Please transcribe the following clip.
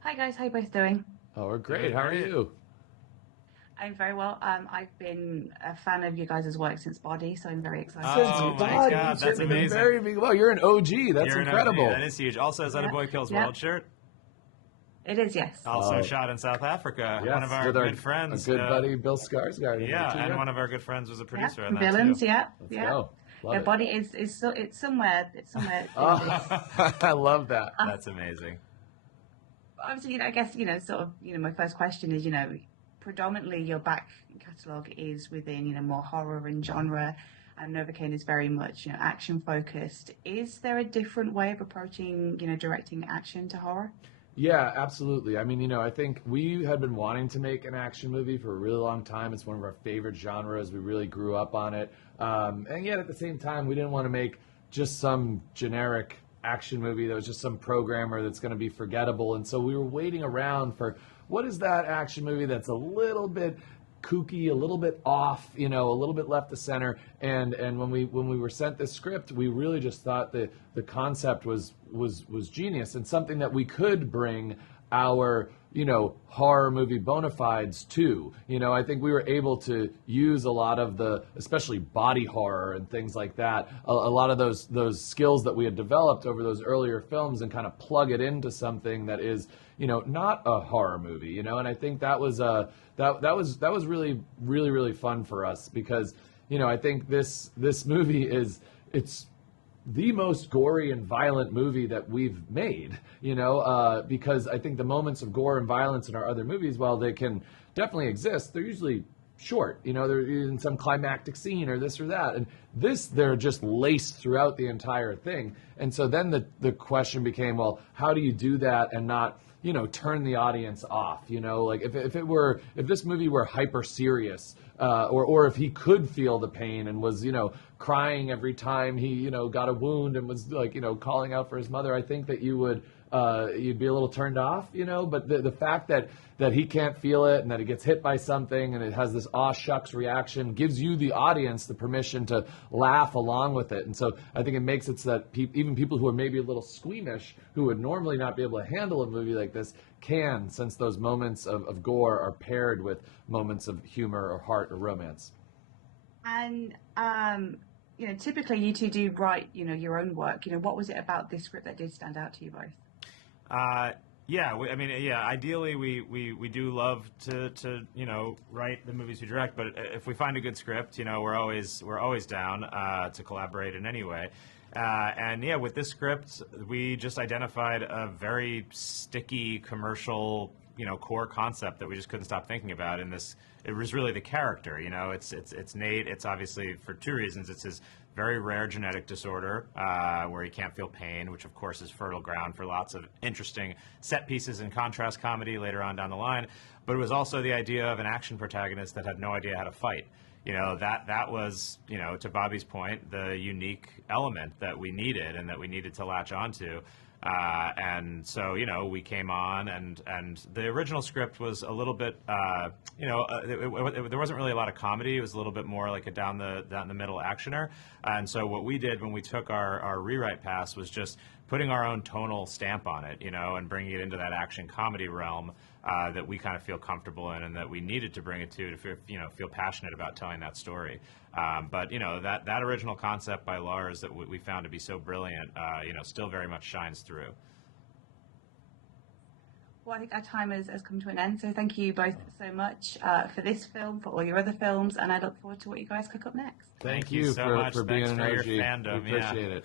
Hi guys, how you both doing? Oh, we're great. Doing How are great. you? I'm very well. I've been a fan of you guys' work since Body, so I'm very excited to Since Oh see this my film. Body, God, that's from the amazing. very beginning. Well, you're an OG. That's You're an OG. incredible. That is huge. Also, is that a Yeah, Boy Kills yeah, World shirt? it is. Yes. Also Oh, shot in South Africa. One of yes, our with good a friends. good buddy, Bill Skarsgård. In there Yeah, too, and yeah. one of our good friends was a Yeah, producer on that too. villains. Yeah, Let's yeah, go. Love yeah. it. Body is so it's somewhere. It's somewhere in this. Oh, I love that. That's amazing. Obviously, I guess sort of, my first question is, predominantly your back catalogue is within, more horror and genre, and Novocaine is very much, action focused. Is there a different way of approaching, directing action to horror? Yeah, absolutely. I mean, I think we had been wanting to make an action movie for a really long time. It's one of our favorite genres. We really grew up on it. And yet at the same time, we didn't want to make just some generic action movie that was just some programmer that's going to be forgettable. And so we were waiting around for what is that action movie that's a little bit kooky, a little bit off, a little bit left of center. And when we were sent this script, we really just thought the concept was genius and something that we could bring our horror movie bona fides to. I think we were able to use a lot of the, especially body horror and things like that, a lot of those skills that we had developed over those earlier films and kind of plug it into something that is not a horror movie. And I think that was that was really fun for us because I think this movie it's the most gory and violent movie that we've made, because I think the moments of gore and violence in our other movies, while they can definitely exist, they're usually short. They're in some climactic scene or this or that. And this, they're just laced throughout the entire thing. And so then the question became, well, how do you do that and not turn the audience off? Like if this movie were hyper serious, or if he could feel the pain and was, crying every time he, got a wound and was like, calling out for his mother, I think that you'd be a little turned off, but the fact that he can't feel it and that he gets hit by something and it has this aw shucks reaction gives you, the audience, the permission to laugh along with it. And so I think it makes it so that even people who are maybe a little squeamish, who would normally not be able to handle a movie like this, can, since those moments of gore are paired with moments of humor or heart or romance. And typically you two do write, your own work. What was it about this script that did stand out to you both? Yeah, I mean, yeah. Ideally, we do love to write the movies we direct. But if we find a good script, we're always down to collaborate in any way. And yeah, with this script, we just identified a very sticky commercial, core concept that we just couldn't stop thinking about. And this, it was really the character. It's Nate. It's obviously for two reasons. It's his very rare genetic disorder where he can't feel pain, which of course is fertile ground for lots of interesting set pieces and contrast comedy later on down the line. But it was also the idea of an action protagonist that had no idea how to fight. That was, to Bobby's point, the unique element that we needed and that we needed to latch onto. And so, we came on, and the original script was a little bit, there wasn't really a lot of comedy. It was a little bit more like a down the middle actioner. And so what we did when we took our rewrite pass was just putting our own tonal stamp on it, and bringing it into that action comedy realm that we kind of feel comfortable in and that we needed to bring it to feel passionate about telling that story. But that original concept by Lars that we found to be so brilliant, still very much shines through. Well, I think our time has come to an end. So thank you both so much for this film, for all your other films, and I look forward to what you guys cook up next. Thank You you so for, much. for being Thanks an for your OG. fandom. We appreciate it.